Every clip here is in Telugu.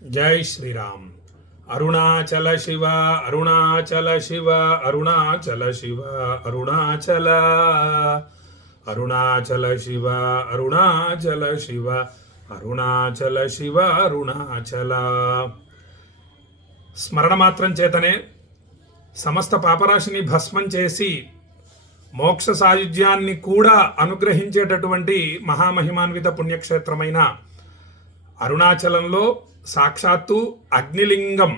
जय श्री राम। अरुणाचल शिव अरुणाचल शिव अरुणाचल शिव अरुणाचल अरुणाचल शिव अरुणाचल शिव अरुणाचल शिव अरुणाचल స్మరణ మాత్రం చేతనే సమస్త పాపరాశిని భస్మం చేసి మోక్ష సాయుధ్యాన్ని కూడా అనుగ్రహించేటటువంటి మహామహిమాన్విత పుణ్యక్షేత్రమైన అరుణాచలంలో సాక్షాత్తు అగ్నిలింగం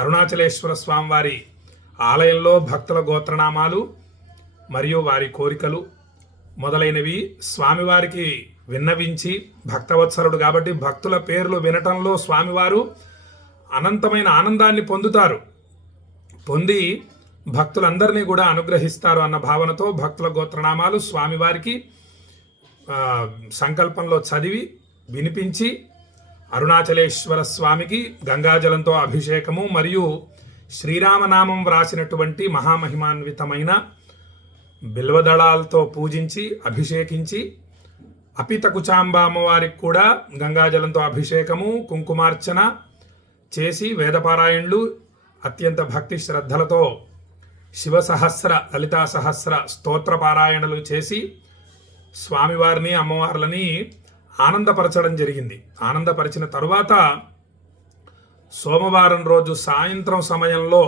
అరుణాచలేశ్వర స్వామివారి ఆలయంలో భక్తుల గోత్రనామాలు మరియు వారి కోరికలు మొదలైనవి స్వామివారికి విన్నవించి భక్తవత్సరుడు కాబట్టి భక్తుల పేర్లు వినటంలో స్వామివారు అనంతమైన ఆనందాన్ని పొంది భక్తులందరినీ కూడా అనుగ్రహిస్తారు అన్న భావనతో భక్తుల గోత్రనామాలు స్వామివారికి సంకల్పంలో చదివి వినిపించి అరుణాచలేశ్వర స్వామికి గంగాజలంతో అభిషేకము మరియు శ్రీరామనామం వ్రాసినటువంటి మహామహిమాన్వితమైన బిల్వదళాలతో పూజించి అభిషేకించి అపితకుచాంబ అమ్మవారికి కూడా గంగాజలంతో అభిషేకము కుంకుమార్చన చేసి వేదపారాయణులు అత్యంత భక్తి శ్రద్ధలతో శివసహస్ర లలితా సహస్ర స్తోత్ర పారాయణలు చేసి స్వామివారిని అమ్మవార్లని ఆనందపరచడం జరిగింది. ఆనందపరిచిన తరువాత సోమవారం రోజు సాయంత్రం సమయంలో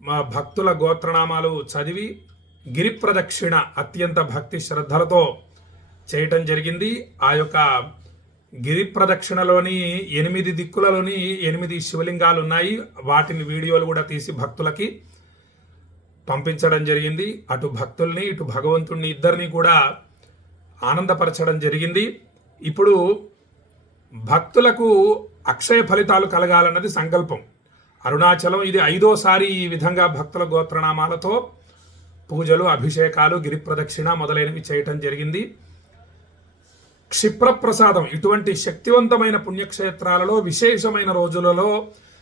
మా భక్తుల గోత్రనామాలు చదివి గిరి ప్రదక్షిణ అత్యంత భక్తి శ్రద్ధలతో చేయటం జరిగింది. ఆ యొక్క గిరి ప్రదక్షిణలోని 8 దిక్కులలోని 8 శివలింగాలు ఉన్నాయి. వాటిని వీడియోలు కూడా తీసి భక్తులకి పంపించడం జరిగింది. అటు భక్తుల్ని ఇటు భగవంతుణ్ణి ఇద్దరిని కూడా ఆనందపరచడం జరిగింది. ఇప్పుడు భక్తులకు అక్షయ ఫలితాలు కలగాలన్నది సంకల్పం. అరుణాచలం ఇది 5వసారి ఈ విధంగా భక్తుల గోత్రనామాలతో పూజలు అభిషేకాలు గిరి ప్రదక్షిణ మొదలైనవి చేయటం జరిగింది. క్షిప్రప్రసాదం ఇటువంటి శక్తివంతమైన పుణ్యక్షేత్రాలలో విశేషమైన రోజులలో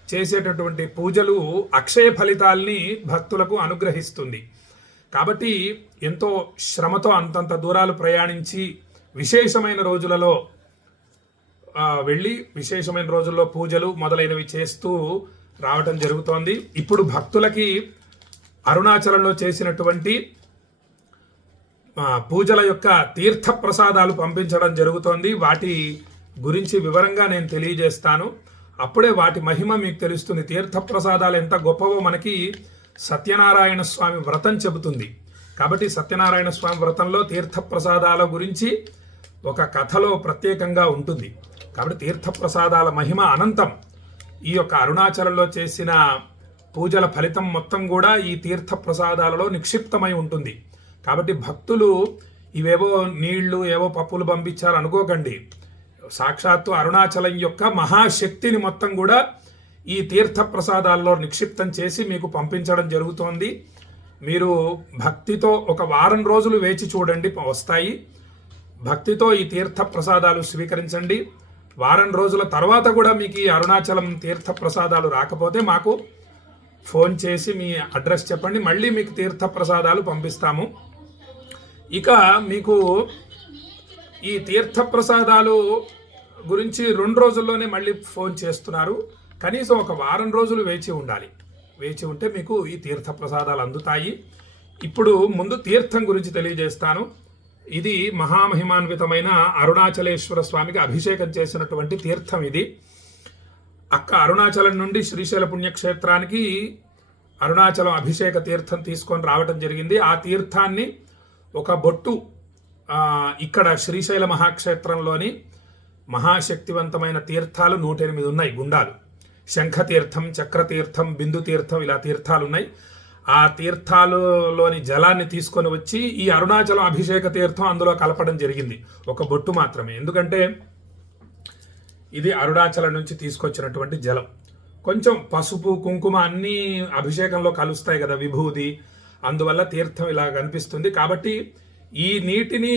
చేసేటటువంటి పూజలు అక్షయ ఫలితాల్ని భక్తులకు అనుగ్రహిస్తుంది. కాబట్టి ఎంతో శ్రమతో అంతంత దూరాలు ప్రయాణించి విశేషమైన రోజులలో వెళ్ళి విశేషమైన రోజుల్లో పూజలు మొదలైనవి చేస్తూ రావటం జరుగుతోంది. ఇప్పుడు భక్తులకి అరుణాచలంలో చేసినటువంటి పూజల యొక్క తీర్థ ప్రసాదాలు పంపించడం జరుగుతోంది. వాటి గురించి వివరంగా నేను తెలియజేస్తాను. అప్పుడే వాటి మహిమ మీకు తెలుస్తుంది. తీర్థ ప్రసాదాలు ఎంత గొప్పవో మనకి సత్యనారాయణ స్వామి వ్రతం చెబుతుంది. కాబట్టి సత్యనారాయణ స్వామి వ్రతంలో తీర్థ ప్రసాదాల గురించి ఒక కథలో ప్రత్యేకంగా ఉంటుంది. కాబట్టి తీర్థ ప్రసాదాల మహిమ అనంతం. ఈ యొక్క అరుణాచలంలో చేసిన పూజల ఫలితం మొత్తం కూడా ఈ తీర్థ ప్రసాదాలలో నిక్షిప్తమై ఉంటుంది. కాబట్టి భక్తులు ఇవేవో నీళ్లు ఏవో పప్పులు పంపించారు అనుకోకండి. సాక్షాత్తు అరుణాచలం యొక్క మహాశక్తిని మొత్తం కూడా ఈ తీర్థ ప్రసాదాల్లో నిక్షిప్తం చేసి మీకు పంపించడం జరుగుతోంది. మీరు భక్తితో ఒక వారం రోజులు వేచి చూడండి, వస్తాయి. భక్తితో ఈ తీర్థ ప్రసాదాలు స్వీకరించండి. వారం రోజుల తర్వాత కూడా మీకు ఈ అరుణాచలం తీర్థ ప్రసాదాలు రాకపోతే మాకు ఫోన్ చేసి మీ అడ్రస్ చెప్పండి, మళ్ళీ మీకు తీర్థ ప్రసాదాలు పంపిస్తాము. ఇక మీకు ఈ తీర్థ ప్రసాదాలు గురించి 2 రోజుల్లోనే మళ్ళీ ఫోన్ చేస్తున్నారు. కనీసం ఒక వారం రోజులు వేచి ఉండాలి. వేచి ఉంటే మీకు ఈ తీర్థ ప్రసాదాలు అందుతాయి. ఇప్పుడు ముందు తీర్థం గురించి తెలియజేస్తాను. ఇది మహామహిమాన్వితమైన అరుణాచలేశ్వర స్వామికి అభిషేకం చేసినటువంటి తీర్థం. ఇది అరుణాచలం నుండి శ్రీశైల పుణ్యక్షేత్రానికి అరుణాచలం అభిషేక తీర్థం తీసుకొని రావటం జరిగింది. ఆ తీర్థాన్ని ఒక బొట్టు ఇక్కడ శ్రీశైల మహాక్షేత్రంలోని మహాశక్తివంతమైన తీర్థాలు 108 ఉన్నాయి. గుండాలు శంఖతీర్థం, చక్రతీర్థం, బిందు తీర్థం, ఇలా తీర్థాలు ఉన్నాయి. ఆ తీర్థాలలోని జలాన్ని తీసుకొని వచ్చి ఈ అరుణాచలం అభిషేక తీర్థం అందులో కలపడం జరిగింది. ఒక బొట్టు మాత్రమే. ఎందుకంటే ఇది అరుణాచలం నుంచి తీసుకొచ్చినటువంటి జలం. కొంచెం పసుపు కుంకుమ అన్నీ అభిషేకంలో కలుస్తాయి కదా, విభూది. అందువల్ల తీర్థం ఇలా కనిపిస్తుంది. కాబట్టి ఈ నీటిని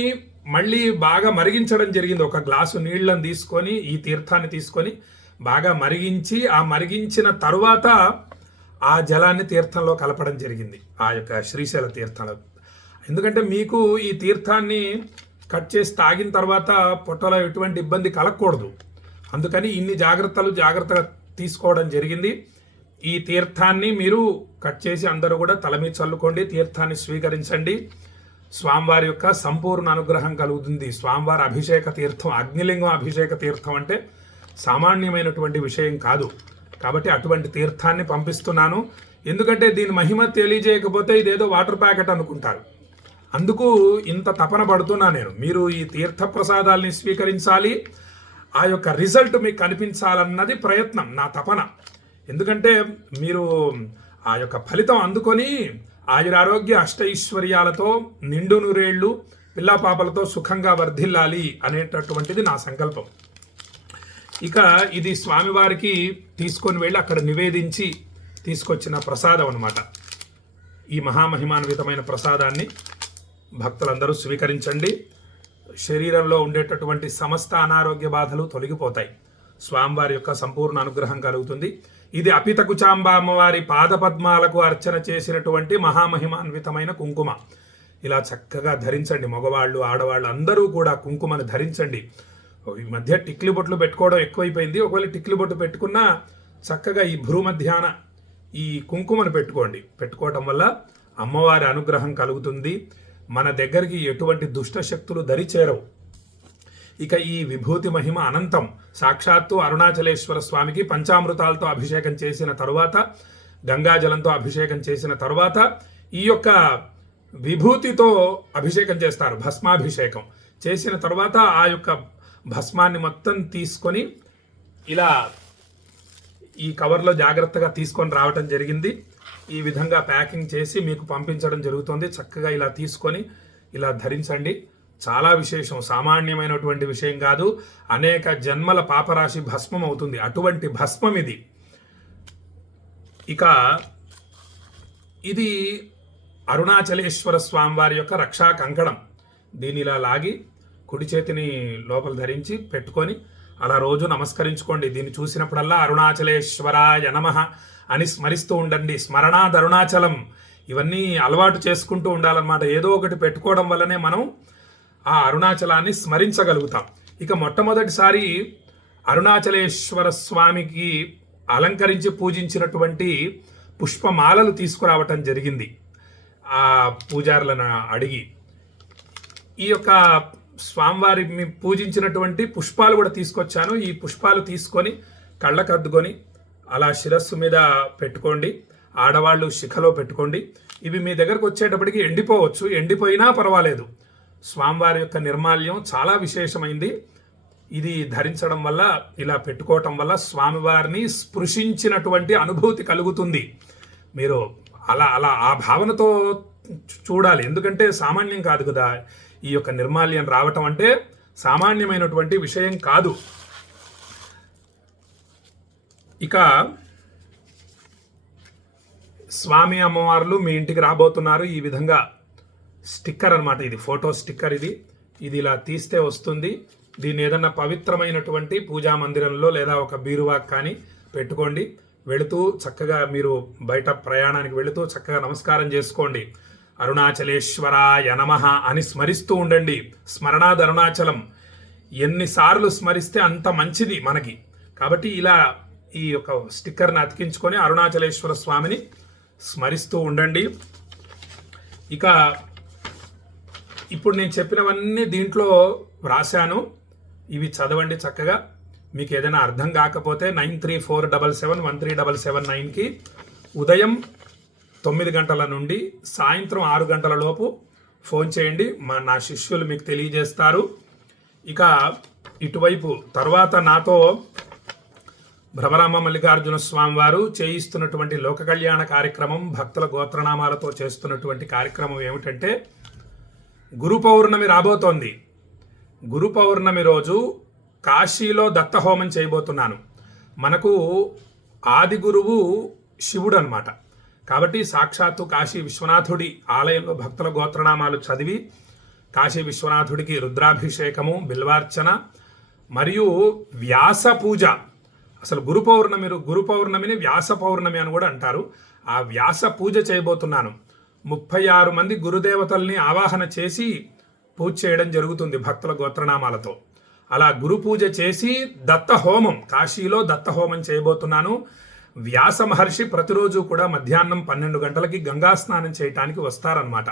మళ్ళీ బాగా మరిగించడం జరిగింది. ఒక గ్లాసు నీళ్ళని తీసుకొని ఈ తీర్థాన్ని తీసుకొని బాగా మరిగించి ఆ మరిగించిన తరువాత ఆ జలాన్ని తీర్థంలో కలపడం జరిగింది, ఆ యొక్క శ్రీశైల తీర్థంలో. ఎందుకంటే మీకు ఈ తీర్థాన్ని కట్ చేసి తాగిన తర్వాత పొట్టలో ఎటువంటి ఇబ్బంది కలగకూడదు. అందుకని ఇన్ని జాగ్రత్తగా తీసుకోవడం జరిగింది. ఈ తీర్థాన్ని మీరు కట్ చేసి అందరూ కూడా తల మీద చల్లుకోండి, తీర్థాన్ని స్వీకరించండి. స్వామివారి యొక్క సంపూర్ణ అనుగ్రహం కలుగుతుంది. స్వామివారి అభిషేక తీర్థం, అగ్నిలింగం అభిషేక తీర్థం అంటే సామాన్యమైనటువంటి విషయం కాదు. కాబట్టి అటువంటి తీర్థాన్ని పంపిస్తున్నాను. ఎందుకంటే దీని మహిమ తెలియజేయకపోతే ఇదేదో వాటర్ ప్యాకెట్ అనుకుంటారు. అందుకు ఇంత తపన పడుతున్నా నేను. మీరు ఈ తీర్థ ప్రసాదాల్ని స్వీకరించాలి, ఆ యొక్క రిజల్ట్ మీకు కనిపించాలన్నది ప్రయత్నం, నా తపన. ఎందుకంటే మీరు ఆ యొక్క ఫలితం అందుకొని ఆయురారోగ్య అష్టైశ్వర్యాలతో నిండు నూరేళ్లు పిల్లాపాపలతో సుఖంగా వర్ధిల్లాలి అనేటటువంటిది నా సంకల్పం. ఇక ఇది స్వామివారికి తీసుకొని వెళ్ళి అక్కడ నివేదించి తీసుకొచ్చిన ప్రసాదం అన్నమాట. ఈ మహామహిమాన్వితమైన ప్రసాదాన్ని భక్తులందరూ స్వీకరించండి. శరీరంలో ఉండేటటువంటి సమస్త అనారోగ్య బాధలు తొలగిపోతాయి. స్వామివారి యొక్క సంపూర్ణ అనుగ్రహం కలుగుతుంది. ఇది అపితకుచాంబ అమ్మవారి పాదపద్మాలకు అర్చన చేసినటువంటి మహామహిమాన్వితమైన కుంకుమ. ఇలా చక్కగా ధరించండి. మగవాళ్ళు ఆడవాళ్ళు అందరూ కూడా కుంకుమను ధరించండి. ఈ మధ్య టిక్లి బొట్లు పెట్టుకోవడం ఎక్కువైపోయింది. ఒకవేళ టిక్లి బొట్టు పెట్టుకున్నా చక్కగా ఈ భ్రూ మధ్యాన ఈ కుంకుమను పెట్టుకోవటం వల్ల అమ్మవారి అనుగ్రహం కలుగుతుంది. మన దగ్గరికి ఎటువంటి దుష్ట శక్తులు దరిచేరవు. ఇక ఈ విభూతి మహిమ అనంతం. సాక్షాత్తు అరుణాచలేశ్వర స్వామికి పంచామృతాలతో అభిషేకం చేసిన తరువాత, గంగాజలంతో అభిషేకం చేసిన తరువాత ఈ యొక్క విభూతితో అభిషేకం చేస్తారు. భస్మాభిషేకం చేసిన తరువాత ఆ యొక్క భస్మాన్ని మొత్తం తీసుకొని ఇలా ఈ కవర్లో జాగ్రత్తగా తీసుకొని రావటం జరిగింది. ఈ విధంగా ప్యాకింగ్ చేసి మీకు పంపించడం జరుగుతుంది. చక్కగా ఇలా తీసుకొని ఇలా ధరించండి. చాలా విశేషం, సామాన్యమైనటువంటి విషయం కాదు. అనేక జన్మల పాపరాశి భస్మం అవుతుంది. అటువంటి భస్మం ఇది. ఇక ఇది అరుణాచలేశ్వర స్వామివారి యొక్క రక్షా కంకణం. దీని ఇలా లాగి కుడి చేతిని లోపల ధరించి పెట్టుకొని అలా రోజు నమస్కరించుకోండి. దీన్ని చూసినప్పుడల్లా అరుణాచలేశ్వరాయ నమః అని స్మరిస్తూ ఉండండి. స్మరణాద్ అరుణాచలం. ఇవన్నీ అలవాటు చేసుకుంటూ ఉండాలన్నమాట. ఏదో ఒకటి పెట్టుకోవడం వల్లనే మనం ఆ అరుణాచలాన్ని స్మరించగలుగుతాం. ఇక మొట్టమొదటిసారి అరుణాచలేశ్వర స్వామికి అలంకరించి పూజించినటువంటి పుష్పమాలలు తీసుకురావటం జరిగింది ఆ పూజారులను అడిగి. ఈ యొక్క స్వామివారి పూజించినటువంటి పుష్పాలు కూడా తీసుకొచ్చాను. ఈ పుష్పాలు తీసుకొని కళ్ళకద్దుకొని అలా శిరస్సు మీద పెట్టుకోండి. ఆడవాళ్ళు శిఖలో పెట్టుకోండి. ఇవి మీ దగ్గరకు వచ్చేటప్పటికి ఎండిపోవచ్చు, ఎండిపోయినా పర్వాలేదు. స్వామివారి యొక్క నిర్మాల్యం చాలా విశేషమైంది. ఇది ధరించడం వల్ల, ఇలా పెట్టుకోవటం వల్ల స్వామివారిని స్పృశించినటువంటి అనుభూతి కలుగుతుంది. మీరు అలా అలా ఆ భావనతో చూడాలి. ఎందుకంటే సామాన్యం కాదు కదా. ఈ యొక్క నిర్మాల్యం రావటం అంటే సామాన్యమైనటువంటి విషయం కాదు. ఇక స్వామి అమ్మవార్లు మీ ఇంటికి రాబోతున్నారు. ఈ విధంగా స్టిక్కర్ అన్నమాట. ఇది ఫోటో స్టిక్కర్. ఇది ఇలా తీస్తే వస్తుంది. దీన్ని ఏదన్నా పవిత్రమైనటువంటి పూజా మందిరంలో లేదా ఒక బీరువాక్ కానీ పెట్టుకోండి. వెళుతూ చక్కగా మీరు బయట ప్రయాణానికి వెళుతూ చక్కగా నమస్కారం చేసుకోండి. అరుణాచలేశ్వరాయ నమః అని స్మరిస్తూ ఉండండి. స్మరణాద్ అరుణాచలం. ఎన్నిసార్లు స్మరిస్తే అంత మంచిది మనకి. కాబట్టి ఇలా ఈ యొక్క స్టిక్కర్ని అతికించుకొని అరుణాచలేశ్వర స్వామిని స్మరిస్తూ ఉండండి. ఇక ఇప్పుడు నేను చెప్పినవన్నీ దీంట్లో వ్రాశాను. ఇవి చదవండి చక్కగా. మీకు ఏదైనా అర్థం కాకపోతే 9347713779కి ఉదయం 9 గంటల నుండి సాయంత్రం 6 గంటల లోపు ఫోన్ చేయండి. నా శిష్యులు మీకు తెలియజేస్తారు. ఇక ఇటువైపు తర్వాత నాతో భ్రమరామ మల్లికార్జున స్వామి వారు చేయిస్తున్నటువంటి లోక కళ్యాణ కార్యక్రమం, భక్తుల గోత్రనామాలతో చేస్తున్నటువంటి కార్యక్రమం ఏమిటంటే, గురు పౌర్ణమి రాబోతోంది. గురు పౌర్ణమి రోజు కాశీలో దత్తహోమం చేయబోతున్నాను. మనకు ఆది గురువు శివుడు అన్నమాట. కాబట్టి సాక్షాత్తు కాశీ విశ్వనాథుడి ఆలయంలో భక్తుల గోత్రనామాలు చదివి కాశీ విశ్వనాథుడికి రుద్రాభిషేకము, బిల్వార్చన మరియు వ్యాస పూజ. అసలు గురు పౌర్ణమిని వ్యాస పౌర్ణమి అని కూడా అంటారు. ఆ వ్యాస పూజ చేయబోతున్నాను. 36 మంది గురుదేవతల్ని ఆవాహన చేసి పూజ చేయడం జరుగుతుంది భక్తుల గోత్రనామాలతో. అలా గురు పూజ చేసి దత్త హోమం, కాశీలో దత్త హోమం చేయబోతున్నాను. వ్యాస మహర్షి ప్రతిరోజు కూడా మధ్యాహ్నం 12 గంటలకి గంగా స్నానం చేయటానికి వస్తారనమాట.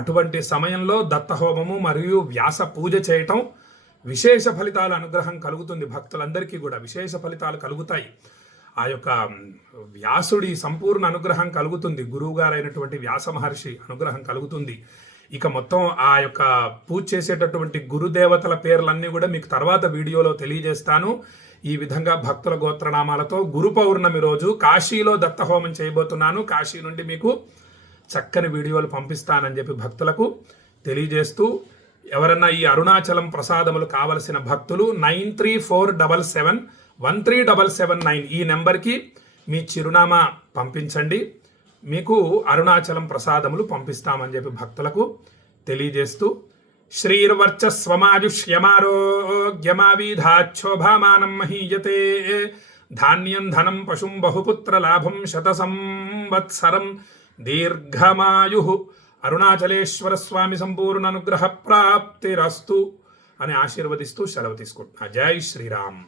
అటువంటి సమయంలో దత్త హోమము మరియు వ్యాస పూజ చేయటం విశేష ఫలితాల అనుగ్రహం కలుగుతుంది. భక్తులందరికీ కూడా విశేష ఫలితాలు కలుగుతాయి. ఆ యొక్క వ్యాసుడి సంపూర్ణ అనుగ్రహం కలుగుతుంది, గురువుగారైనటువంటి వ్యాస మహర్షి అనుగ్రహం కలుగుతుంది. ఇక మొత్తం ఆ యొక్క పూజ చేసేటటువంటి గురుదేవతల పేర్లన్నీ కూడా మీకు తర్వాత వీడియోలో తెలియజేస్తాను. ఈ విధంగా భక్తుల గోత్రనామాలతో గురు పౌర్ణమి రోజు కాశీలో దత్తహోమం చేయబోతున్నాను. కాశీ నుండి మీకు చక్కని వీడియోలు పంపిస్తానని చెప్పి భక్తులకు తెలియజేస్తూ, ఎవరన్నా ఈ అరుణాచలం ప్రసాదములు కావలసిన భక్తులు 9347713779 ఈ నెంబర్కి మీ చిరునామా పంపించండి. మీకు అరుణాచలం ప్రసాదములు పంపిస్తామని చెప్పి భక్తులకు తెలియజేస్తూ, శ్రీర్వర్చస్వమాయుష్యమారోగ్యమావిధాక్షోభామానం మహీయతే ధాన్యం ధనం పశుం బహుపుత్ర లాభం శత సంవత్సరం దీర్ఘమాయు అరుణాచలేశ్వర స్వామి సంపూర్ణ అనుగ్రహ ప్రాప్తిరస్తు అని ఆశీర్వదిస్తూ సెలవు తీసుకుంటున్నా. జై శ్రీరామ్.